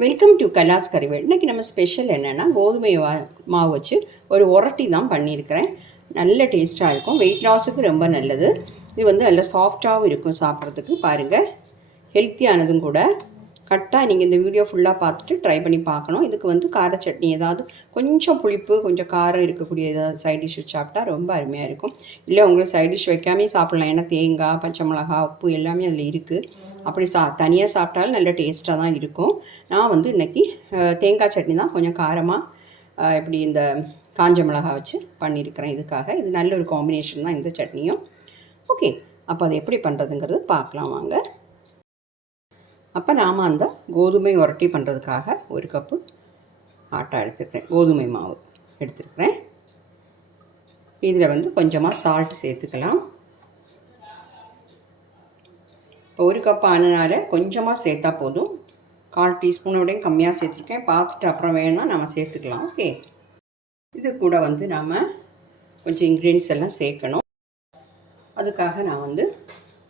Welcome to கலாஸ் கறிவேல் இன்றைக்கி நம்ம special என்னென்னா கோதுமை மாவு வச்சு ஒரு உரட்டி தான் பண்ணியிருக்கிறேன். நல்ல டேஸ்ட்டாக இருக்கும். வெயிட் லாஸுக்கு ரொம்ப நல்லது. இது வந்து நல்ல சாஃப்டாகவும் இருக்கும் சாப்பிட்றதுக்கு. பாருங்கள் ஹெல்த்தியானதும் கூட. கரெக்டாக நீங்கள் இந்த வீடியோ ஃபுல்லாக பார்த்துட்டு ட்ரை பண்ணி பார்க்கணும். இதுக்கு வந்து கார சட்னி ஏதாவது கொஞ்சம் புளிப்பு கொஞ்சம் காரம் இருக்கக்கூடிய ஏதாவது சைட் டிஷ் வச்சு சாப்பிட்டா ரொம்ப அருமையாக இருக்கும். இல்லை உங்களுக்கு சைட் டிஷ் வைக்காமே சாப்பிட்லாம். ஏன்னா தேங்காய் பச்சை மிளகா உப்பு எல்லாமே அதில் இருக்குது அப்படி சா தனியாக சாப்பிட்டாலும் நல்ல டேஸ்ட்டாக தான் இருக்கும். நான் வந்து இன்றைக்கி தேங்காய் சட்னி தான் கொஞ்சம் காரமாக இப்படி இந்த காஞ்ச மிளகா வச்சு பண்ணியிருக்கிறேன் இதுக்காக. இது நல்ல ஒரு காம்பினேஷன் தான் இந்த சட்னியும். ஓகே அப்போ அதை எப்படி பண்ணுறதுங்கிறது பார்க்கலாம் வாங்க. அப்போ நாம் அந்த கோதுமை உரட்டி பண்ணுறதுக்காக ஒரு கப்பு ஆட்டா எடுத்துருக்கிறேன் கோதுமை மாவு எடுத்துருக்கிறேன் இதில் வந்து கொஞ்சமாக சால்ட் சேர்த்துக்கலாம். இப்போ ஒரு கப் ஆனனால கொஞ்சமாக சேர்த்தா போதும். கால் டீஸ்பூனோடையும் கம்மியாக சேர்த்துருக்கேன். பார்த்துட்டு அப்புறம் வேணால் நம்ம சேர்த்துக்கலாம். ஓகே இது கூட வந்து நாம் கொஞ்சம் இன்க்ரீடியன்ஸ் எல்லாம் சேர்க்கணும். அதுக்காக நான் வந்து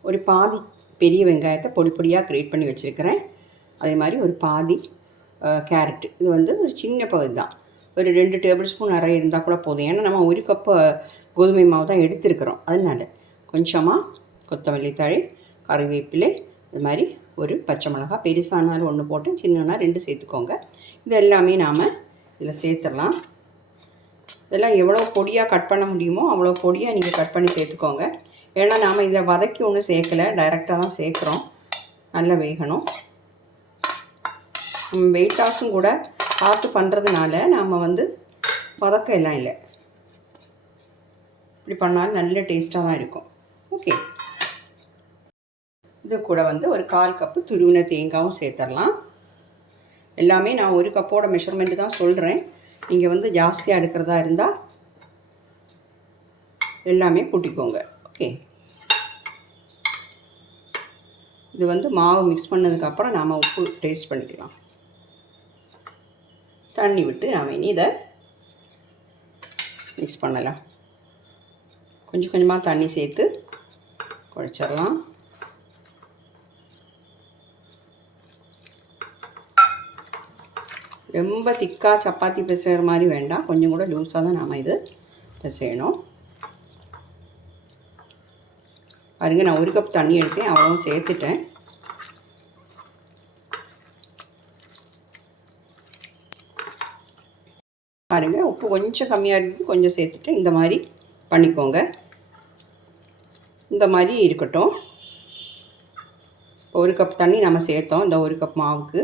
ஒரு பாதி பெரிய வெங்காயத்தை பொடி பொடியாக கிரேட் பண்ணி வச்சுருக்கிறேன். அதே மாதிரி ஒரு பாதி கேரட் இது வந்து ஒரு சின்ன பகுதி தான். ஒரு ரெண்டு டேபிள் ஸ்பூன் நிறைய இருந்தால் கூட போதும். ஏன்னா நம்ம ஒரு கப்பு கோதுமை மாவு தான் எடுத்துருக்குறோம். அதனால கொஞ்சமாக கொத்தமல்லி தழை கறிவேப்பிலை இது மாதிரி ஒரு பச்சை மிளகாய் பெருசானாலும் ஒன்று போட்டு சின்னனா ரெண்டு சேர்த்துக்கோங்க. இது எல்லாமே நாம் இதில் சேர்த்துடலாம். இதெல்லாம் எவ்வளோ பொடியாக கட் பண்ண முடியுமோ அவ்வளோ பொடியாக நீங்கள் கட் பண்ணி சேர்த்துக்கோங்க. ஏன்னா நாம் இதில் வதக்கி ஒன்றும் சேர்க்கலை டைரெக்டாக தான் சேர்க்குறோம். நல்லா வேகணும். வெயிட் லாஸும் கூட பார்த்து பண்ணுறதுனால நாம் வந்து வதக்க எல்லாம் இல்லை. இப்படி பண்ணாலும் நல்ல டேஸ்ட்டாக தான் இருக்கும். ஓகே இது கூட வந்து ஒரு கால் கப்பு துருவின தேங்காயும் சேர்த்துடலாம். எல்லாமே நான் ஒரு கப்போட மெஷர்மெண்ட்டு தான் சொல்கிறேன் நீங்கள் வந்து ஜாஸ்தியாக எடுக்கிறதா இருந்தால் எல்லாமே கூட்டிக்கோங்க. ஓகே இது வந்து மாவு மிக்ஸ் பண்ணதுக்கப்புறம் நாம் உப்பு டேஸ்ட் பண்ணிக்கலாம். தண்ணி விட்டு நாம் இனி இதை மிக்ஸ் பண்ணலாம். கொஞ்சம் கொஞ்சமாக தண்ணி சேர்த்து குழைச்சிடலாம் ரொம்ப திக்காக சப்பாத்தி பிசைகிற மாதிரி வேண்டாம். கொஞ்சம் கூட லூஸாக தான் நாம் இது பிசையணும். பாருங்க நான் ஒரு கப் தண்ணி எடுத்தேன் அவ்வளோவும் சேர்த்துட்டேன். பாருங்க உப்பு கொஞ்சம் கம்மியாக இருக்குது கொஞ்சம் சேர்த்துட்டு இந்த மாதிரி பண்ணிக்கோங்க. இந்த மாதிரி இருக்கட்டும். ஒரு கப் தண்ணி நம்ம சேர்த்தோம் இந்த ஒரு கப் மாவுக்கு.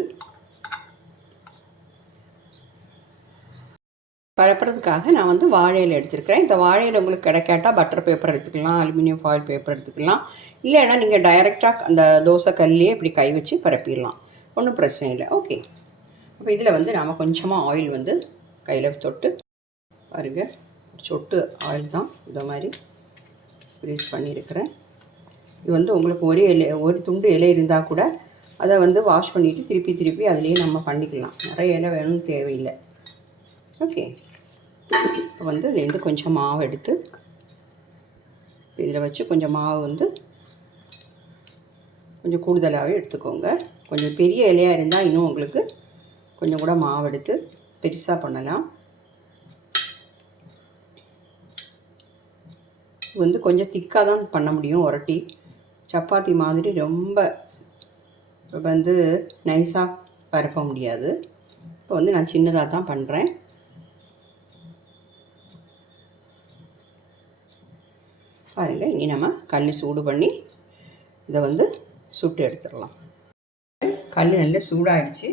பரப்புறதுக்காக நான் வந்து வாழையில் எடுத்துருக்கிறேன். இந்த வாழையில் உங்களுக்கு கிடைக்காட்டா பட்டர் பேப்பர் எடுத்துக்கலாம் அலுமினியம் ஃபாயில் பேப்பர் எடுத்துக்கலாம். இல்லைன்னா நீங்கள் டைரெக்டாக அந்த தோசை கல்லையே இப்படி கை வச்சு பரப்பிடலாம். ஒன்றும் பிரச்சனை இல்லை. ஓகே அப்போ இதில் வந்து நாம் கொஞ்சமாக ஆயில் வந்து கையில் தொட்டு பாருங்க. சொட்டு ஆயில் தான் இந்த மாதிரி யூஸ் பண்ணியிருக்கிறேன். இது வந்து உங்களுக்கு ஒரே இலை ஒரு துண்டு இலை இருந்தால் கூட அதை வந்து வாஷ் பண்ணிவிட்டு திருப்பி திருப்பி அதிலேயே நம்ம பண்ணிக்கலாம். நிறைய இலை வேணும்னு தேவையில்லை. ஓகே இப்போ வந்து இதுலேருந்து கொஞ்சம் மாவு எடுத்து இதில் வச்சு கொஞ்சம் மாவு வந்து கொஞ்சம் கூடுதலாகவே எடுத்துக்கோங்க. கொஞ்சம் பெரிய இலையாக இருந்தால் இன்னும் உங்களுக்கு கொஞ்சம் கூட மாவு எடுத்து பெருசாக பண்ணலாம். வந்து கொஞ்சம் திக்காக தான் பண்ண முடியும் உரட்டி சப்பாத்தி மாதிரி ரொம்ப வந்து நைஸாக பரப்ப முடியாது. இப்போ வந்து நான் சின்னதாக தான் பண்ணுறேன் பாருங்கள் இனி நம்ம கல் சூடு பண்ணி இதை வந்து சுட்டு எடுத்துடலாம். கல் நல்லா சூடாகிடுச்சு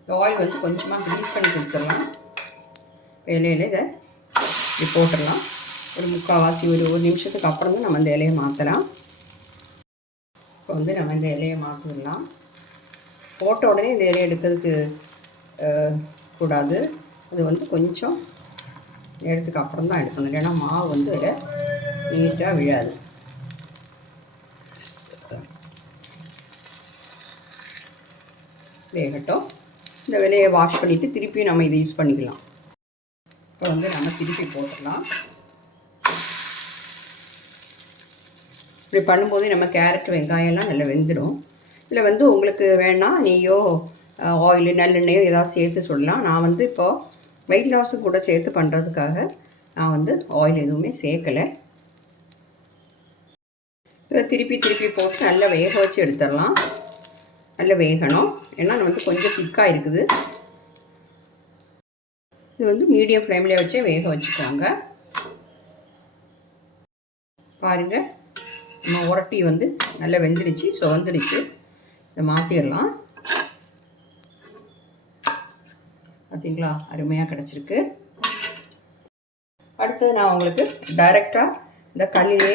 இந்த ஆயில் வந்து கொஞ்சமாக க்ரீஸ் பண்ணி கொடுத்துடலாம். இலையில இதை இப்படி போட்டுடலாம். ஒரு முக்கால்வாசி ஒரு ஒரு நிமிஷத்துக்கு அப்புறம் தான் நம்ம இந்த இலையை மாற்றலாம் இப்போ வந்து நம்ம இந்த இலையை மாற்றிடலாம் போட்ட உடனே இந்த இலையை எடுக்கிறதுக்கு கூடாது. அது வந்து கொஞ்சம் நேரத்துக்கு அப்புறம் தான் எடுக்கணும். இல்லைன்னா மாவு வந்து நீட்டாக விழாது. வேகட்டும். இந்த விலையை வாஷ் பண்ணிவிட்டு திருப்பியும் நம்ம இதை யூஸ் பண்ணிக்கலாம். இப்போ வந்து நம்ம திருப்பி போட்டுடலாம். இப்படி பண்ணும்போது நம்ம கேரட் வெங்காயம்லாம் நல்லா வெந்துடும். இதில் வந்து உங்களுக்கு வேணால் நெய்யோ ஆயில் நல்லெண்ணெயோ ஏதாவது சேர்த்து சொல்லலாம். நான் வந்து இப்போது வெயிட் லாஸு கூட சேர்த்து பண்ணுறதுக்காக நான் வந்து ஆயில் எதுவுமே சேர்க்கலை. இதை திருப்பி திருப்பி போட்டு நல்லா வேக வச்சு எடுத்துடலாம். நல்லா வேகணும். ஏன்னா வந்து கொஞ்சம் திக்காக இருக்குது. இது வந்து மீடியம் ஃப்ளேம்லேயே வச்சே வேக வச்சுக்கோங்க. பாருங்கள் நம்ம உரட்டி வந்து நல்லா வெந்துடுச்சு சுவந்துடுச்சு. இதை மாற்றிடலாம் பார்த்தீங்களா அருமையாக கிடச்சிருக்கு. அடுத்தது நான் உங்களுக்கு டைரெக்டாக இந்த கல்லிலே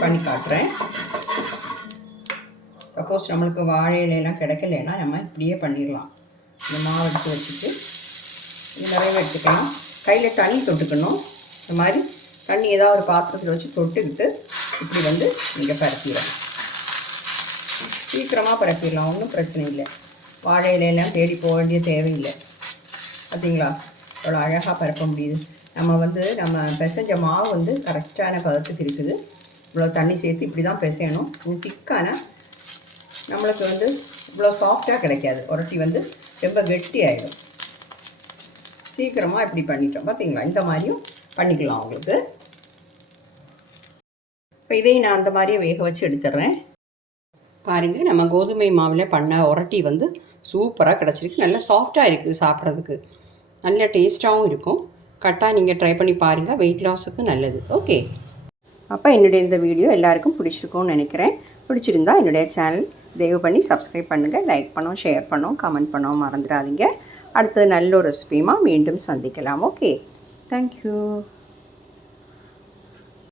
பண்ணி காட்டுறேன். சப்போஸ் நம்மளுக்கு வாழை இலையெல்லாம் கிடைக்கலன்னா நம்ம இப்படியே பண்ணிடலாம். இந்த மாவு எடுத்து வச்சுட்டு நிறைய எடுத்துக்கலாம். கையில் தண்ணி தொட்டுக்கணும். இந்த மாதிரி தண்ணி ஏதாவது ஒரு பாத்திரத்தில் வச்சு தொட்டுக்கிட்டு இப்படி வந்து நீங்கள் பரப்பிடலாம். சீக்கிரமாக பரப்பிடலாம். ஒன்றும் பிரச்சனை இல்லை. வாழை இலையெல்லாம் தேடி போக வேண்டிய தேவையில்லை. பார்த்தீங்களா அவ்வளோ அழகாக பரப்ப முடியுது. நம்ம வந்து நம்ம பிசைஞ்ச மாவு வந்து கரெக்டான பதத்துக்கு இருக்குது. இவ்வளோ தண்ணி சேர்த்து இப்படி தான் பிசையணும். திக்கான நம்மளுக்கு வந்து இவ்வளோ சாஃப்டாக கிடைக்காது. உரட்டி வந்து ரொம்ப கெட்டி ஆகிடும் சீக்கிரமாக இப்படி பண்ணிட்டோம். பார்த்தீங்களா இந்த மாதிரியும் பண்ணிக்கலாம் உங்களுக்கு. இப்போ இதையும் நான் அந்த மாதிரியே வேக வச்சு எடுத்துடுறேன். பாருங்கள் நம்ம கோதுமை மாவில் பண்ண உரட்டி வந்து சூப்பராக கிடச்சிருக்கு. நல்லா சாஃப்டாக இருக்குது சாப்பிட்றதுக்கு. நல்ல டேஸ்ட்டாகவும் இருக்கும். கரெக்டாக நீங்கள் ட்ரை பண்ணி பாருங்கள் வெயிட் லாஸுக்கு நல்லது. ஓகே அப்போ என்னுடைய இந்த வீடியோ எல்லாருக்கும் பிடிச்சிருக்கும்னு நினைக்கிறேன். பிடிச்சிருந்தா என்னுடைய சேனல் தயவு பண்ணி சப்ஸ்கிரைப் பண்ணுங்கள் லைக் பண்ணோம் ஷேர் பண்ணோம் கமெண்ட் பண்ணோம் மறந்துடாதீங்க. அடுத்தது நல்ல ஒரு ரெசிபியுமா மீண்டும் சந்திக்கலாம். Okay thank you